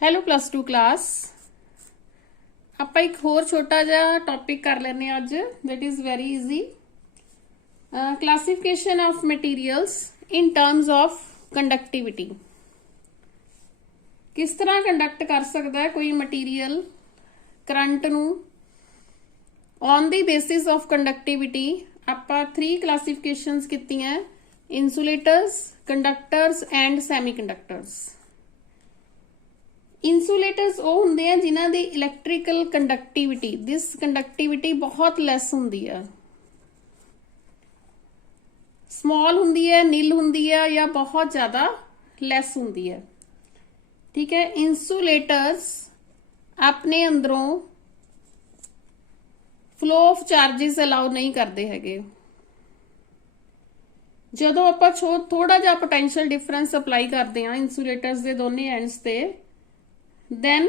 Hello plus 2 class. ਆਪਾਂ ਇੱਕ ਹੋਰ ਛੋਟਾ ਜਿਹਾ ਟੌਪਿਕ ਕਰ ਲੈਨੇ ਅੱਜ that is very easy. Classification of materials in terms of conductivity. ਕਿਸ ਤਰ੍ਹਾਂ ਕੰਡਕਟ ਕਰ ਸਕਦਾ ਹੈ ਕੋਈ ਮਟੀਰੀਅਲ ਕਰੰਟ ਨੂੰ on the basis of conductivity। ਆਪਾਂ 3 classifications ਕੀਤੀਆਂ, insulators, conductors and semiconductors। Insulators वो होंगे हैं जिन्हां दी इलैक्ट्रिकल कंडक्टिविटी दिस कंडक्टिविटी बहुत लैस होंदी है, स्मॉल होंदी है, नील होंदी है या बहुत ज़्यादा लैस होंदी है। ठीक है, इंसुलेटर्स अपने अंदरों फ्लो ऑफ चार्जिस अलाउ नहीं करते हैगे। जदों आपां थोड़ा जिहा पोटेंशियल डिफरेंस अप्लाई करते हैं इंसुलेटर्स के दोनों एंड्स ते then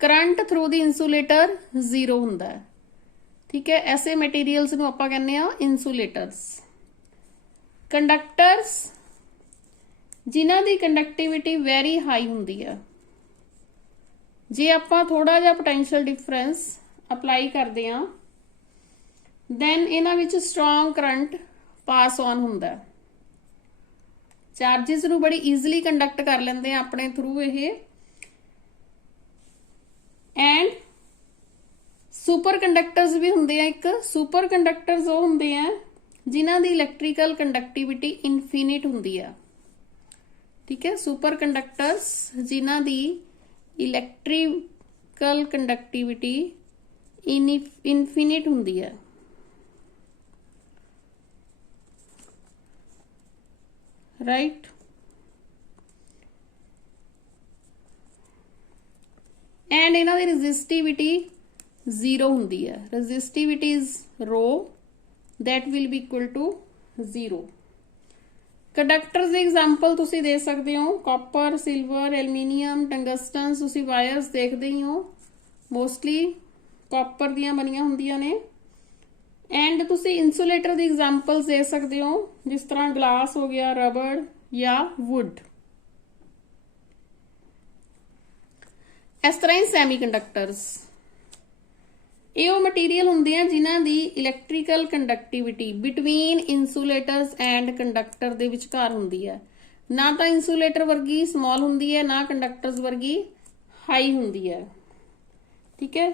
current through the insulator zero होंदा है। ठीक है, ऐसे मटीरियल्स नूं आपां कहने आ इंसुलेटर्स। कंडक्टर्स जिन्हां दी कंडक्टिविटी वेरी हाई होंदी है, जे आपां थोड़ा जिहा पोटेंशियल डिफरेंस अप्लाई करदे आ then इन्हां विच स्ट्रॉन्ग करंट पास ऑन होंदा है, चार्जिस नूं बड़ी ईजिली कंडक्ट कर लैंदे आ अपने थ्रू ये। एंड सुपर कंडक्टर्स भी होंगे हैं। एक सुपर कंडक्टर्स वो होंगे हैं जिन्हां दी इलैक्ट्रिकल कंडक्टिविटी इनफिनिट होंगी है। ठीक है, सुपर कंडक्टर्स जिन्हां दी इलैक्ट्रिकल कंडक्टिविटी इनफिनिट होंगी है। राइट, एंड इन्हां दी रेजिस्टिविटी जीरो होंदी है। Resistivity is rho that will be equal to zero. Conductors दी एग्जाम्पल तुसी दे सकते हो, कॉपर, सिल्वर, एलमीनीयम, टंगस्टन। तुसी वायर्स देखते ही हो, मोस्टली कॉपर दियां बनियां होंदियां ने। एंड तुसी इंसुलेटर दी एग्जाम्पल्स दे सकते हो, जिस तरह ग्लास हो गया, रबड़ या वुड। इस तरह ही सैमीकंडक्टर्स ये मटीरियल होंगे हैं जिन्हां दी electrical conductivity between insulators and conductor दे विचकार होंदी है। ना तो इंसुलेटर वर्गी स्मॉल होंदी है, ना कंडक्टर्स वर्गी हाई होंदी है। ठीक है,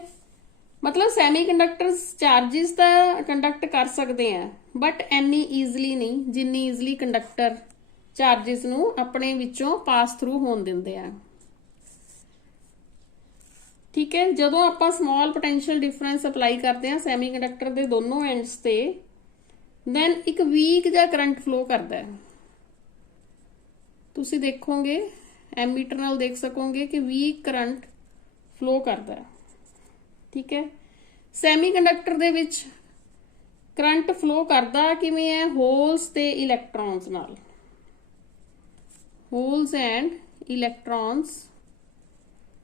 मतलब सैमीकंडक्टर्स चार्जिस तो कंडक्ट कर सकते हैं बट इन्नी ईजली नहीं जिन्नी ईजली कंडक्टर चार्जिस नूं अपने विचों पास थ्रू होण दिंदे हैं। ठीक है, जदों आपां स्मॉल पोटेंशियल डिफरेंस अप्लाई करते हैं सैमीकंडक्टर के दोनों एंड्स ते दैन एक वीक जिहा करंट फ्लो करता है। तुसी देखोगे एमीटर नाल देख सकोगे कि वीक करंट फ्लो करता है। ठीक है, सैमीकंडक्टर दे विच करंट फ्लो करता किवें है, होल्स ते इलैक्ट्रॉन्स नाल। होल्स एंड इलैक्ट्रॉन्स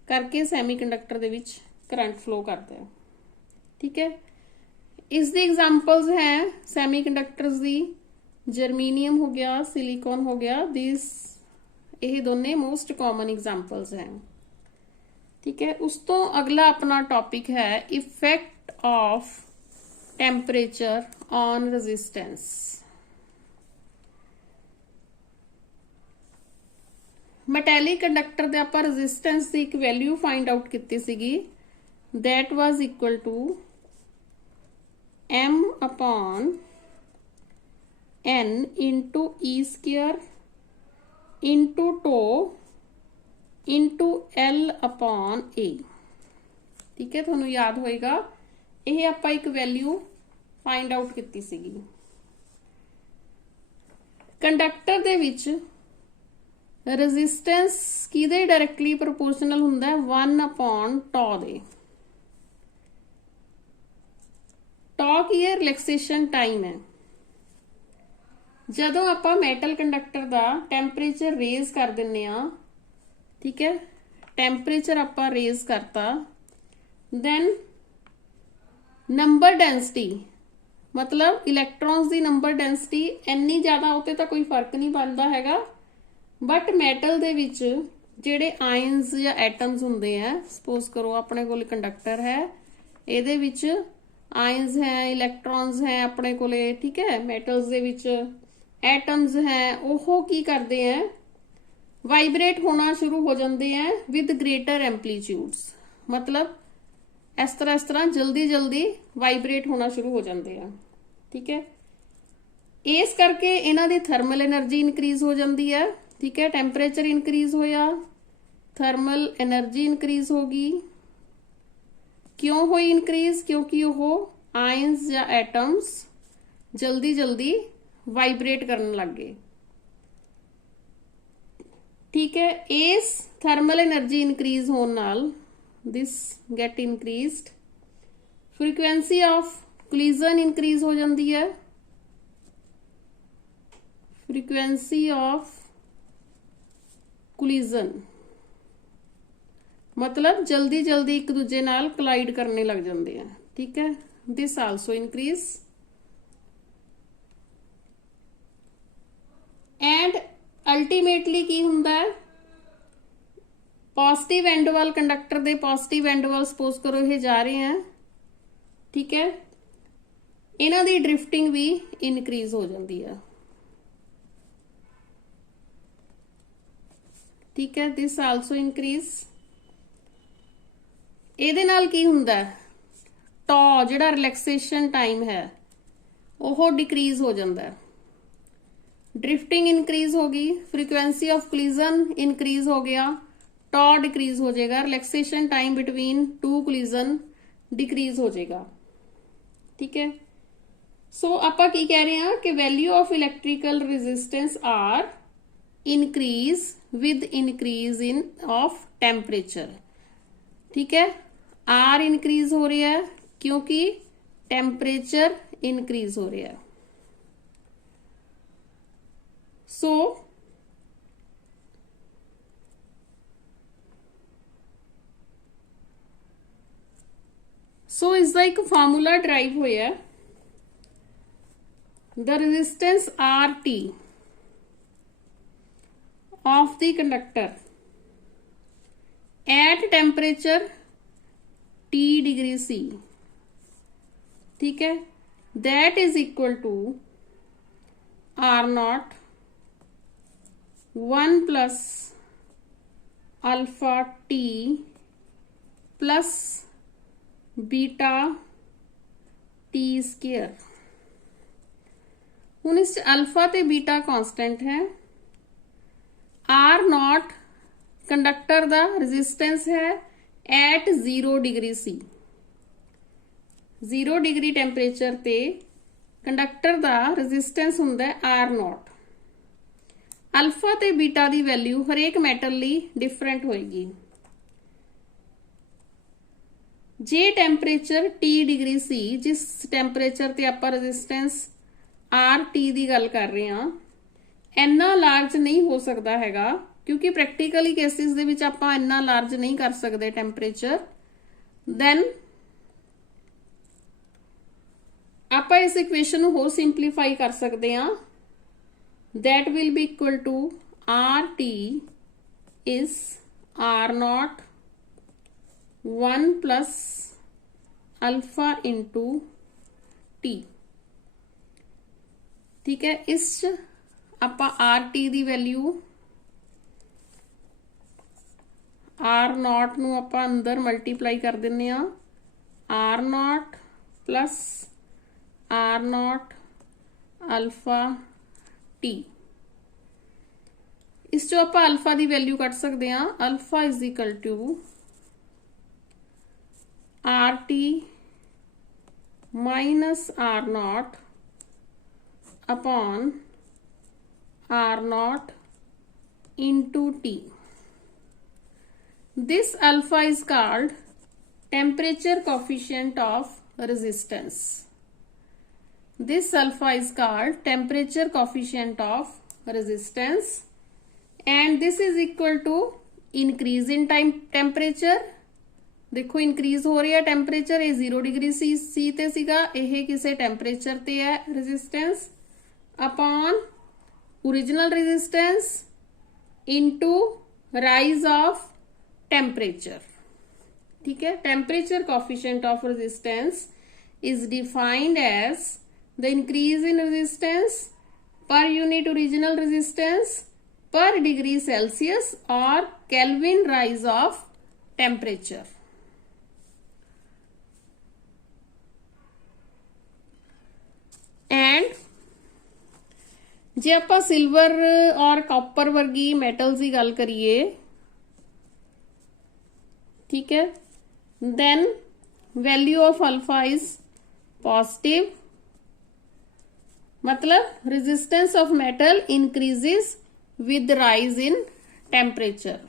करके सैमीकंडक्टर दे विच करंट फ्लो करता है। ठीक है, इस दी एग्जांपल्स हैं सैमीकंडक्टर्स दी, जर्मीनियम हो गया, सिलिकॉन हो गया, दिस ये दोनों मोस्ट कॉमन एग्जांपल्स हैं। ठीक है, उस तो अगला अपना टॉपिक है effect of temperature on resistance. Metallic conductor दे आपां रेजिस्टेंस की एक वैल्यू फाइंड आउट की सीगी, that was equal to m upon n into e square into tau into l upon a। ठीक है, तुहानूं याद होएगा यह आपां एक वैल्यू फाइंड आउट की सीगी। कंडक्टर दे विच रेजिस्टेंस किहदे डायरैक्टली प्रोपोर्शनल हुंदा है, 1 अपॉन टॉ दे। टॉ की है रिलैक्सेशन टाइम है। जदों आपां मैटल कंडक्टर दा टैंपरेचर रेज कर दिंने आ, ठीक है, टैंपरेचर आपां रेज करता, दैन नंबर डेंसिटी मतलब इलैक्ट्रॉन्स की नंबर डेंसिटी इन्नी ज़्यादा होते तो कोई फर्क नहीं बनता हैगा, बट मैटल दे विच ਜਿਹੜੇ ਆਇਨਸ ਜਾਂ ਐਟਮਸ ਹੁੰਦੇ ਆ, ਸਪੋਜ਼ ਕਰੋ ਆਪਣੇ ਕੋਲ ਕੰਡਕਟਰ ਹੈ, ਇਹਦੇ ਵਿੱਚ ਆਇਨਸ ਹੈ, ਇਲੈਕਟ੍रॉन्स ਹੈ ਆਪਣੇ ਕੋਲੇ, ਠੀਕ ਹੈ। ਮੈਟਲਸ ਦੇ ਵਿੱਚ ਐਟਮਸ ਹੈ, ਉਹ ਕੀ ਕਰਦੇ ਆ, ਵਾਈਬ੍ਰੇਟ ਹੋਣਾ ਸ਼ੁਰੂ ਹੋ ਜਾਂਦੇ ਆ ਵਿਦ ਗ੍ਰੇਟਰ ਐਂਪਲੀਟਿਊड्स। मतलब इस तरह जल्दी जल्दी वाइब्रेट होना शुरू हो जाते हैं, ठीक है। इस करके इन्हां दी थर्मल एनर्जी इनक्रीज हो जाती है, ठीक है। टैंपरेचर इनक्रीज होया, थर्मल एनर्जी इनक्रीज होगी। क्यों हुई इनक्रीज? क्योंकि वो आयंस या एटम्स जल्दी जल्दी वाइब्रेट करने लग गए, ठीक है। इस थर्मल एनर्जी इनक्रीज होने नाल this get increased, frequency of collision increase हो जाती है, frequency of collision मतलब जल्दी जल्दी एक दूजे नाल collide करने लग जाते हैं, ठीक है। this also increase and ultimately की हुंदा है, पॉजिटिव एंड वाल कंडक्टर दे पॉजिटिव एंड वाल सपोज करो ये जा रहे हैं, ठीक है। इन्हां दी ड्रिफ्टिंग भी इनक्रीज हो जाती है, ठीक है। This also increase. ਇਹਦੇ ਨਾਲ ਕੀ ਹੁੰਦਾ ਹੈ, ਟॉ ਜਿਹੜਾ ਰਿਲੈਕਸੇਸ਼ਨ ਟਾਈਮ ਹੈ ਉਹ डिक्रीज हो जाता है, ड्रिफ्टिंग इनक्रीज होगी, फ्रीक्वेंसी ऑफ कोलिजन इनक्रीज हो गया, टॉ डिक्रीज हो जाएगा, relaxation time between two collision decrease हो जाएगा, ठीक है। सो आपां की कह रहे हैं कि value of electrical resistance R increase with increase in of temperature, ठीक है। आर इनक्रीज हो रहा है क्योंकि टेम्परेचर इनक्रीज हो रहा है। सो इसका एक फार्मूला ड्राइव होया, the resistance R T of the conductor at temperature T degree C, ठीक है, that is equal to R naught 1 plus alpha T plus beta T square. हुण इस अल्फा ते बीटा कांस्टेंट है, R naught conductor दा resistance है at 0 degree C, 0 degree temperature ते conductor दा रेजिस्टेंस हुंदा है R नॉट। अल्फा ते बीटा दी वैल्यू हरेक मैटल लई डिफरेंट होएगी। जे टेम्परेचर T डिग्री C, जिस टेम्परेचर ते आपां रेजिस्टेंस RT दी गल कर रहे हां, इन्ना लार्ज नहीं हो सकता हैगा क्योंकि प्रैक्टिकली केसिस दे विच आपां इन्ना लार्ज नहीं कर सकते टेम्परेचर। दैन आपां इस इक्वेशन नूं होर सिंपलीफाई कर सकते हैं, that will be equal to RT is R naught 1 plus alpha into T, ठीक है। इस आपां RT दी वैल्यू R नॉट नूं आपां अंदर मल्टीप्लाई कर दिंदे आ, R naught plus R naught alpha T। इस चों आपां अल्फा दी वैल्यू कट सकते हैं, alpha is equal to RT minus R naught upon R naught into T। This alpha is called temperature coefficient of resistance. This alpha is called temperature coefficient of resistance, and this is equal to increase in time temperature। देखो increase हो रही है temperature, ये 0 degree C ते सीगा, यह किसी temperature ते है resistance, upon original resistance into rise of temperature. ठीक है, temperature coefficient of resistance is defined as the increase in resistance per unit original resistance per degree Celsius और kelvin rise of temperature. And जे आप silver और copper वर्गी metals की गल करिए, ठीक है, then value of alpha is positive, मतलब resistance of metal increases with rise in temperature.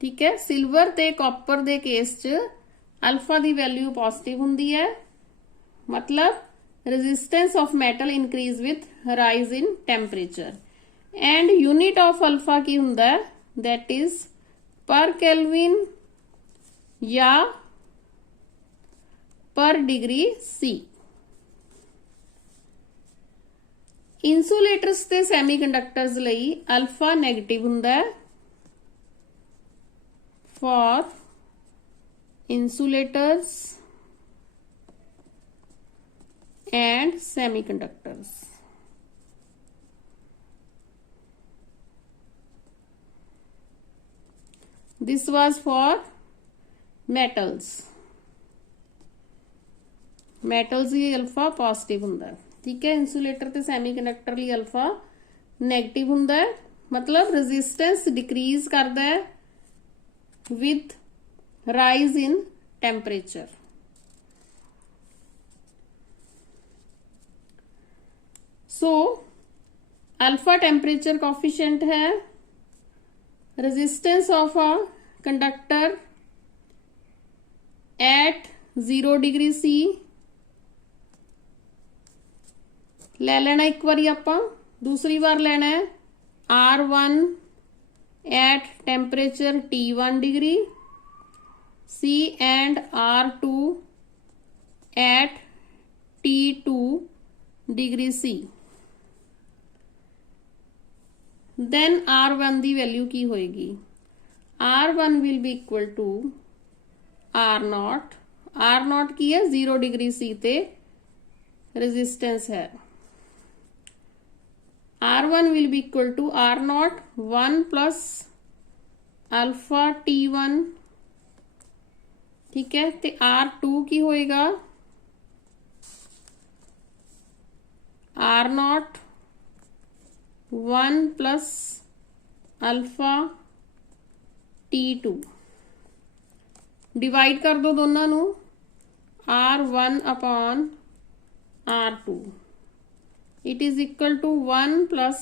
ठीक है, सिल्वर ते कॉपर दे केस च अल्फा दी वैल्यू पॉजिटिव हुंदी है, मतलब resistance of metal increase with rise in temperature. And unit of alpha की हुंदा है, दैट इज पर केल्विन या पर डिग्री सी। इंसुलेटर्स ते सैमीकंडक्टर्स लई अल्फा नेगेटिव हुंदा है for insulators and semiconductors. This was for metals. metals he alpha positive हुंदा है। ठीक है, इंसुलेटर ते सैमीकंडक्टर लिए अल्फा नेगेटिव हुंदा है, मतलब रेजिस्टेंस डिक्रीज करदा है with rise in temperature। so alpha temperature coefficient है resistance of a conductor at 0 degree C। ले लेना एक बारी आपां, दूसरी बार लेना है R1 at temperature T1 degree C and R2 at T2 degree C। then R1 the value की होएगी, R1 will be equal to R0। R0 की है 0 डिग्री C ते रेजिस्टेंस है, R1 will be equal to R0 1 plus alpha T1। ठीक है, ते R2 की होएगा R0 1 plus alpha T2। Divide कर दो दोनों नू, R1 upon R2, it is equal to 1 plus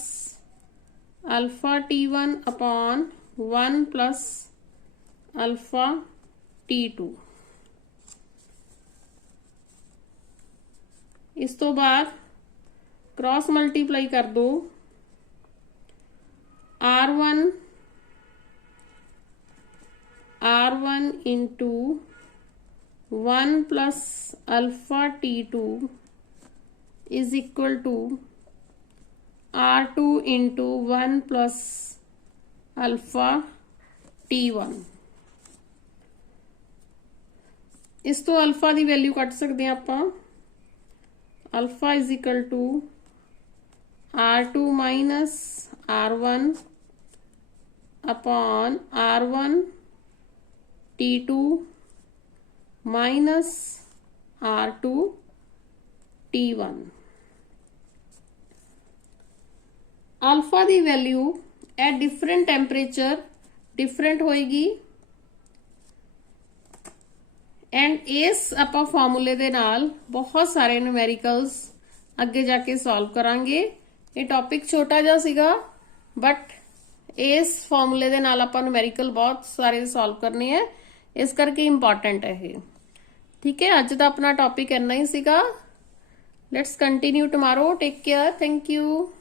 alpha T1 upon 1 plus alpha T2। इस तो बाद क्रॉस मल्टीप्लाई कर दो, R1 into 1 plus alpha T2 is equal to R2 into 1 plus alpha T1। इस तो अल्फा की वैल्यू कट सकते हैं आप, alpha is equal to R2 minus R1 upon R1 T2 minus R2 T1। Alpha की value at different temperature different होएगी, and इस आपां फॉर्मूले दे नाल बहुत सारे न्यूमेरिकल्स अगे जाके सॉल्व करांगे। ये टॉपिक छोटा जिहा सीगा, बट इस फॉर्मूले दे नाल आपां न्यूमेरिकल बहुत सारे सॉल्व करने हैं, इस करके इंपॉर्टेंट है ये। ठीक है, अज दा अपना टॉपिक इन्ना ही सीगा। Let's continue tomorrow. Take care, thank you.